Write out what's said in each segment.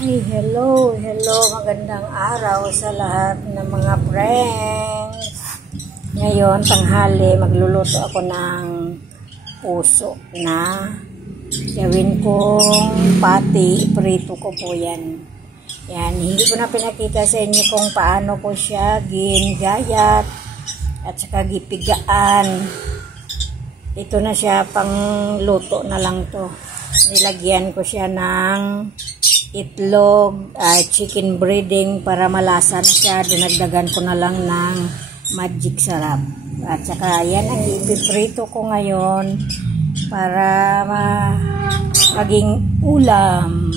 Ay, hello, magandang araw sa lahat ng mga friends. Ngayon, tanghali, magluluto ako ng puso na gawin kong pati, prito ko po yan. Yan, hindi ko na pinakita sa inyo kung paano ko siya ginagayat at saka gipigaan. Ito na siya, pang luto na lang to. Nilagyan ko siya ng itlog, chicken breading para malasa na siya. Dinagdagan ko na lang ng magic sarap. At saka yan ang ipiprito ko ngayon para maging ulam.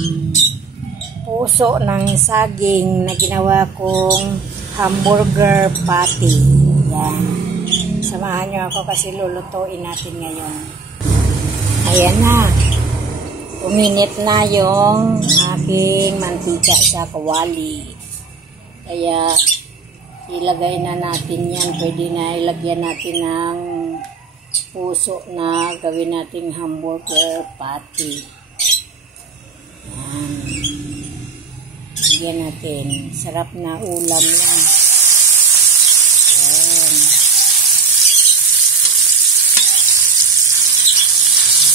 Puso ng saging na ginawa kong hamburger patty. Yan. Samahan nyo ako kasi lulutuin natin ngayon. Ayan na. Uminit na yung aking mantika sa kawali. Kaya ilagay na natin yan. Pwede na ilagyan natin ng puso na gawin nating hamburger patty. Yan. Lagyan natin. Sarap na ulam yan. Yan.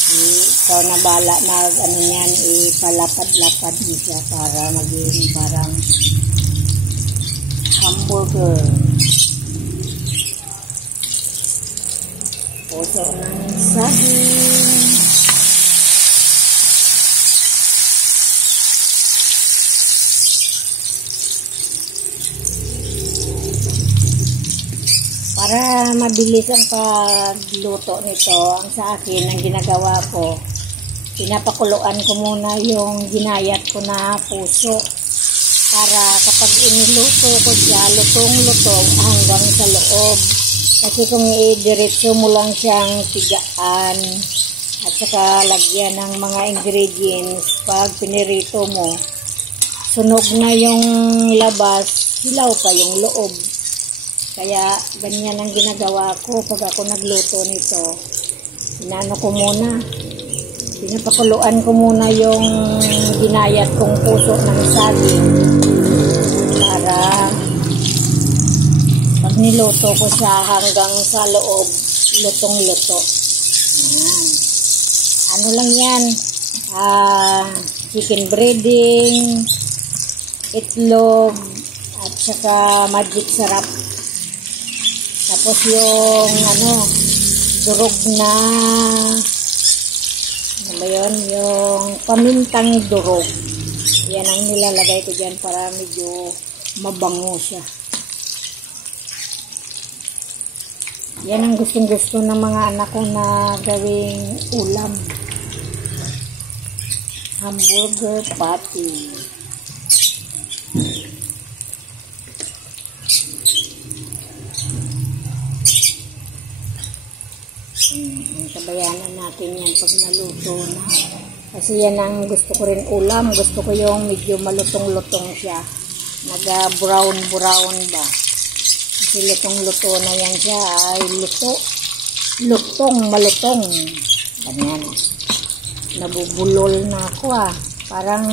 Ikaw na bala niyan, ipalapad-lapad mo siya para maging parang hamburger. Puso ng saging. Para mabilis ang pagluto nito, ang sa akin, ang ginagawa ko, pinapakuluan ko muna yung ginayat ko na puso para kapag iniluto ko siya, lutong-lutong hanggang sa loob. Kasi kung i-diretso mo lang siyang tigaan at saka lagyan ng mga ingredients, pag pinirito mo, sunog na yung labas, hilaw pa yung loob. Kaya ganyan ang ginagawa ko pag ako nagluto nito. Inano ko muna. Pinapakuluan ko muna yung ginayat kong puso ng saging para pag niluto ko siya hanggang sa loob, lutong-luto. Ayan. Ano lang yan? Chicken breading, itlog, at saka magic sarap. Tapos yung durog na yung pamintang durog. Yan ang nilalagay ko dyan para medyo mabango siya. Yan ang gustong-gusto ng mga anak ko na gawing ulam. Hamburger patty. Sabayanan natin yan pag naluto na. Kasi yan ang gusto ko rin ulam. Gusto ko yung medyo malutong-lutong siya. Naga-brown-brown ba. Kasi lutong-luto na yan siya. Ay luto. Lutong, malutong. Ganyan. Nabubulol na ako Parang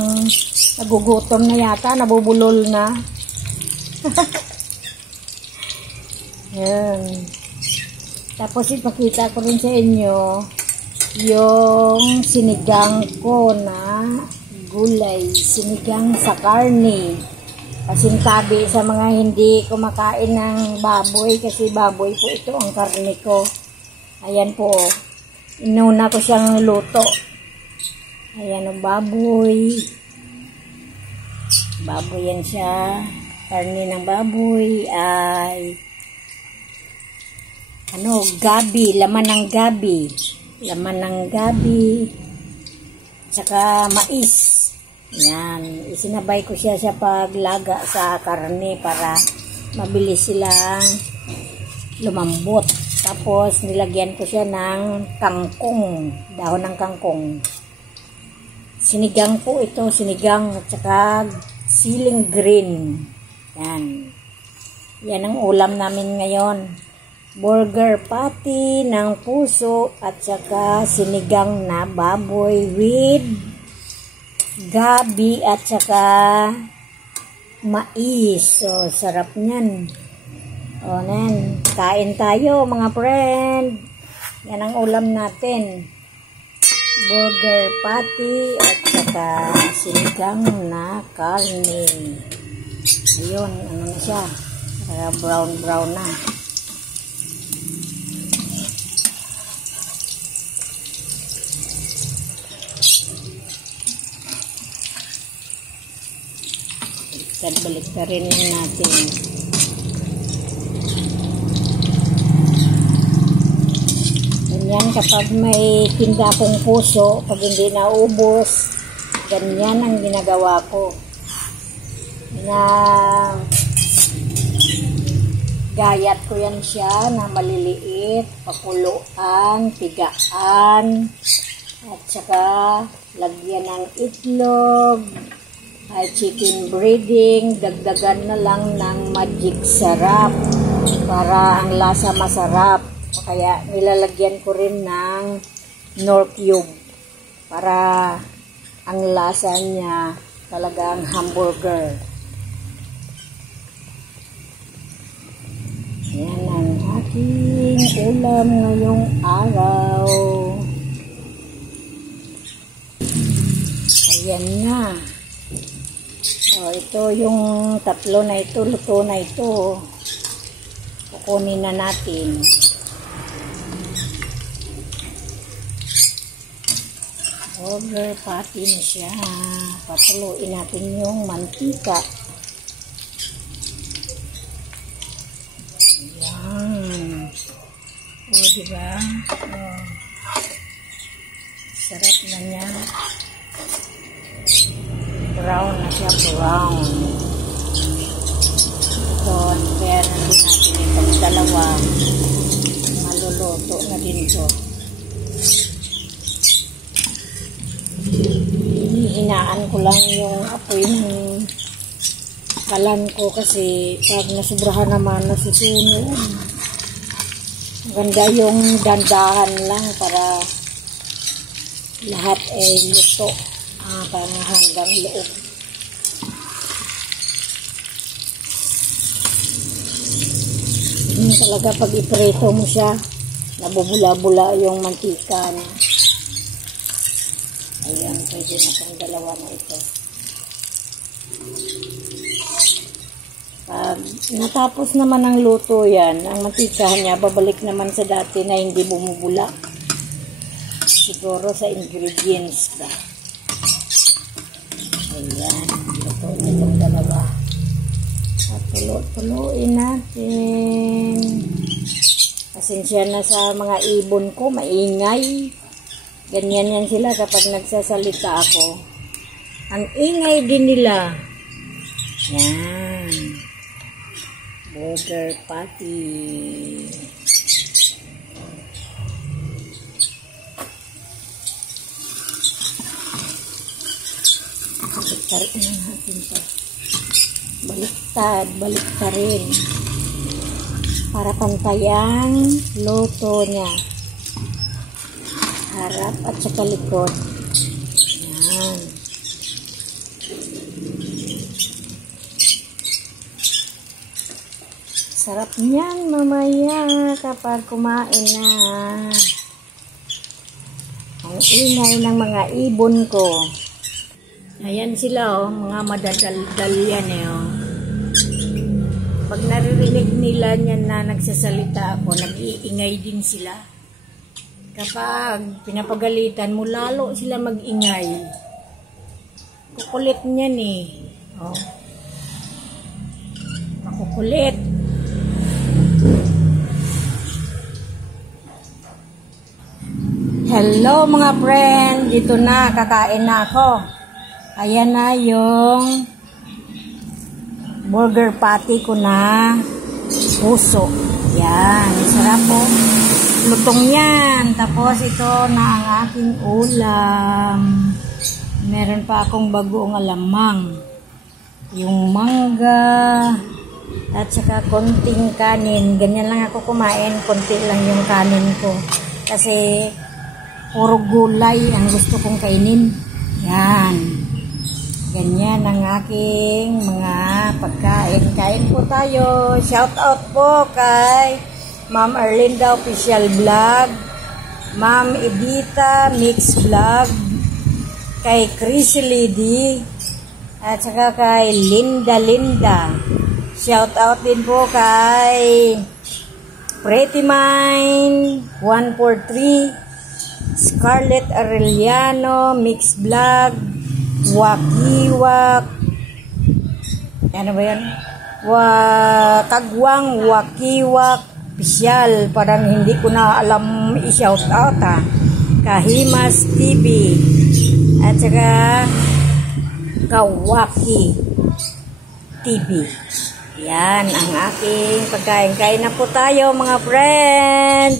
nagugutom na yata. Nabubulol na. Yan. Tapos ipakita ko rin sa inyo yung sinigang ko na gulay. Sinigang sa karne. Pasintabi sa mga hindi kumakain ng baboy kasi baboy po ito ang karne ko. Ayan po. Inuna ko siyang luto. Ayan ang baboy. Baboy yan siya. Karne ng baboy ay gabi, laman ng gabi. Laman ng gabi. Tsaka mais. Yan. Isinabay ko siya sa paglaga sa karne para mabilis silang lumambot. Tapos nilagyan ko siya ng kangkong. Dahon ng kangkong. Sinigang po ito. Sinigang at saka siling green. Yan. Yan ang ulam namin ngayon. Burger patty ng puso at saka sinigang na baboy with gabi at saka mais. So, sarap niyan. O, nen. Kain tayo, mga friend. Yan ang ulam natin. Burger patty at saka sinigang na karne. Ayun, ano na siya. Brown na. Balik na rin natin. Ganyan kapag may tinda akong puso, pag hindi naubos, ganyan ang ginagawa ko. Na gayat ko yan siya na maliliit, pakuluan, tigaan, at saka lagyan ng itlog, ay chicken breading, dagdagan na lang ng magic sarap para ang lasa masarap. Kaya nilalagyan ko rin ng Knorr cube para ang lasa niya talagang hamburger. Yan ang aking ulam ngayong araw. Ayan na. So, ito yung tatlo na ito, luto na ito. Kukunin na natin. Burger patty na siya. Patuluin natin yung mantika. Ayan. O, diba? O. Sarap na niya. Brown na siya, brown. So, kaya natin itong dalawa. Maluluto na din ito. Hinahinaan ko lang yung apoy ng kalan ko kasi pag nasubrahan naman nasusunog. Maganda yung dandahan lang para lahat ay luto. Parang hanggang loob. Talaga pag iprito mo siya, nabubula-bula yung mantika niya. Ayan, pwede na itong dalawa na ito. Pag natapos naman ang luto yan, ang mantika niya, babalik naman sa dati na hindi bumubula. Siguro sa ingredients ba. Ayan, luto nitong dalawa. At tulo-tuloin natin. Pasensya na sa mga ibon ko, maingay. Ganyan yan sila kapag nagsasalita ako. Ang ingay din nila. Yan. Burger patty. Baliktad na natin ito. Baliktad rin. Para pantayang luto niya. Harap at saka likod. Yan. Sarap niyan mamaya kapag kumain na. Ang ingay ng mga ibon ko. Ayan sila, oh, mga madadaldal yan eh. Oh. Pag naririnig nila niyan na nagsasalita ako, nag-iingay din sila. Kapag pinapagalitan mo, lalo sila mag-ingay. Kukulit niyan eh. Oh. Makukulit. Hello mga friend, dito na, kakain na ako. Ayan na yung burger patty ko na puso. Yan, sarap po. Lutong yan. Tapos ito na ang aking ulam. Meron pa akong bagoong alamang. Yung mangga. At saka konting kanin. Ganyan lang ako kumain. Konti lang yung kanin ko. Kasi puro gulay ang gusto kong kainin. Yan. Ganyan ang aking mga pagkain. Kain po tayo. Shout out po kay Ma'am Arlinda Official Vlog, Ma'am Edita Mix Vlog, kay Chris Lady, at saka kay Linda. Shout out din po kay Pretty Mind 143, Scarlett Arellano Mix Vlog, Wakiwak, ano ba yan? Kagwang Wakiwak Official, parang hindi ko na alam i-shout out Kahimas TV, at saka Kawaki TV. Yan ang aking pagkain. Kain na po tayo mga friend.